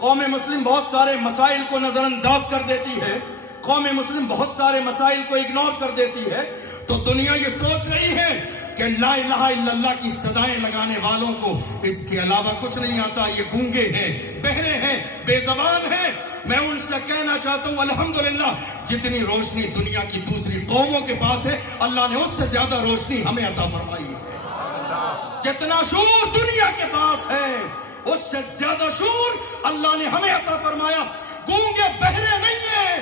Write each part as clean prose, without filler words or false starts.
قوم مسلم بہت سارے مسائل کو نظر انداز کر دیتی ہے، قوم مسلم بہت سارے مسائل کو اگنور کر دیتی ہے، تو دنیا یہ سوچ رہی ہے کہ لا الہ الا اللہ کی صدائیں لگانے والوں کو اس کے علاوہ کچھ نہیں آتا، یہ گونگے ہیں، بہرے ہیں، بے زبان ہیں۔ میں ان سے کہنا چاہتا ہوں الحمدللہ جتنی روشنی دنیا کی دوسری قوموں کے پاس ہے، اللہ نے اس سے زیادہ روشنی ہمیں عطا فرمائی ہے۔ جتنا شعور دنیا کے پاس ہے اس سے زیادہ شعور اللہ نے ہمیں عطا فرمایا۔ گونگے بہرے نہیں ہیں،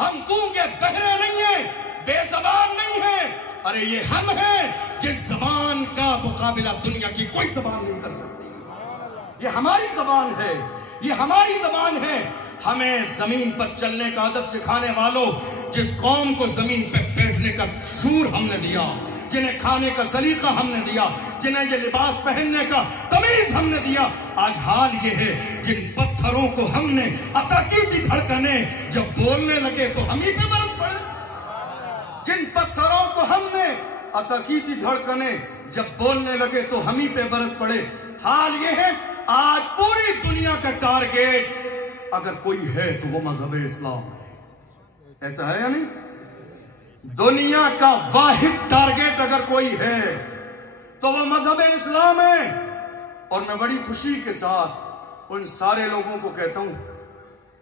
ہم گونگے بہرے نہیں ہیں، بے زبان نہیں ہیں، ارے یہ ہم ہیں جس زبان کا مقابلہ دنیا کی کوئی زبان نہیں کر سکتی۔ یہ ہماری زبان ہے، یہ ہماری زبان ہے۔ ہمیں زمین پر چلنے کا ادب سکھانے والوں، جس قوم کو زمین پہ بیٹھنے کا شعور ہم نے دیا، جنہیں کھانے کا سلیقہ ہم نے دیا، جنہیں یہ لباس پہننے کا تمیز ہم نے دیا، آج حال یہ ہے جن پتھروں کو ہم نے عطا کی تھی دھڑکنیں، جب بولنے لگے تو ہم ہی پہ برس پڑے۔ جن پتھروں کو ہم نے عطا کی تھی دھڑکنیں، جب بولنے لگے تو ہم ہی پہ برس پڑے۔ حال یہ ہے آج پوری دنیا کا ٹارگیٹ اگر کوئی ہے تو وہ مذہب اسلام ہے۔ ایسا ہے یا نہیں؟ دنیا کا واحد ٹارگیٹ اگر کوئی ہے تو وہ مذہب اسلام ہے۔ اور میں بڑی خوشی کے ساتھ ان سارے لوگوں کو کہتا ہوں،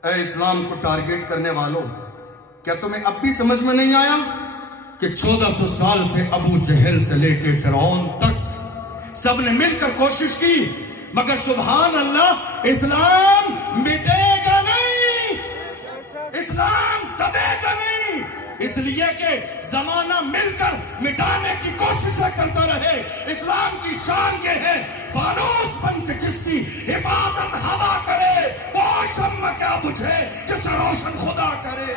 اے اسلام کو ٹارگیٹ کرنے والوں، کیا تمہیں اب بھی سمجھ میں نہیں آیا کہ 1400 سال سے ابو جہل سے لے کے فرعون تک سب نے مل کر کوشش کی، مگر سبحان اللہ اسلام مٹے گا نہیں، اسلام دبے گا نہیں، اس لیے کہ زمانہ مل کر مٹانے کی کوششیں کرتا رہے۔ اسلام کی شان یہ ہے فانوس بن کے جس کی حفاظت ہوا کرے وہ شمع کیا بجھے جسے روشن خدا کرے۔